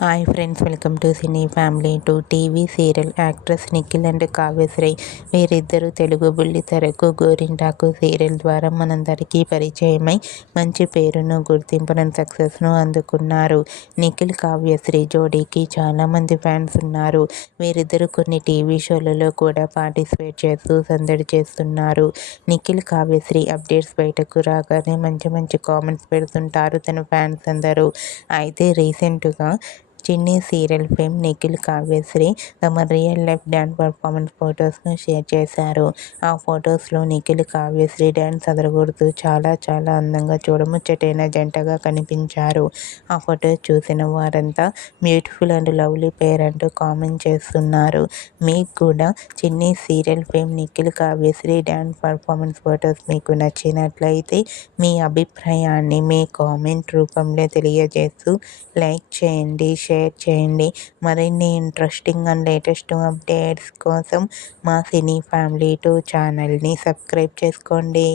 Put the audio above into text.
Hi friends, welcome to cine family. TV serial actress Nikhil and Kavyasri వీరిద్దరూ తెలుగు బుల్లితెరకు గోరింటాకు serial ద్వారా మనందరికీ పరిచయమై మంచి పేరును, గుర్తింపును, సక్సెస్ను అందుకున్నారు. నిఖిల్ కావ్యశ్రీ జోడీకి చాలామంది ఫ్యాన్స్ ఉన్నారు. వీరిద్దరూ కొన్ని టీవీ షోలలో కూడా పార్టిసిపేట్ చేస్తూ సందడి చేస్తున్నారు. నిఖిల్ కావ్యశ్రీ అప్డేట్స్ బయటకు రాగానే మంచి మంచి కామెంట్స్ పెడుతుంటారు తన ఫ్యాన్స్ అందరూ. అయితే రీసెంట్గా చిన్ని సీరియల్ ఫేమ్ నిఖిల్ కావ్యశ్రీ తమ రియల్ లైఫ్ డ్యాన్స్ పర్ఫార్మెన్స్ ఫొటోస్ను షేర్ చేశారు. ఆ ఫొటోస్లో నిఖిల్ కావ్యశ్రీ డ్యాన్స్ అదరగొడుతూ చాలా చాలా అందంగా చూడముచ్చటైన జంటగా కనిపించారు. ఆ ఫొటోస్ చూసిన వారంతా బ్యూటిఫుల్ అండ్ లవ్లీ పేర్ అంటూ కామెంట్ చేస్తున్నారు. మీకు కూడా చిన్ని serial fame Nikhil Kavyasri dance performance photos మీకు నచ్చినట్లయితే మీ అభిప్రాయాన్ని మీ కామెంట్ రూపంలో తెలియజేస్తూ లైక్ చేయండి, షేర్ చేయండి. మరిన్ని ఇంట్రెస్టింగ్ అండ్ లేటెస్ట్ అప్డేట్స్ కోసం మా సినీ ఫ్యామిలీ 2 ఛానల్ని సబ్స్క్రైబ్ చేసుకోండి.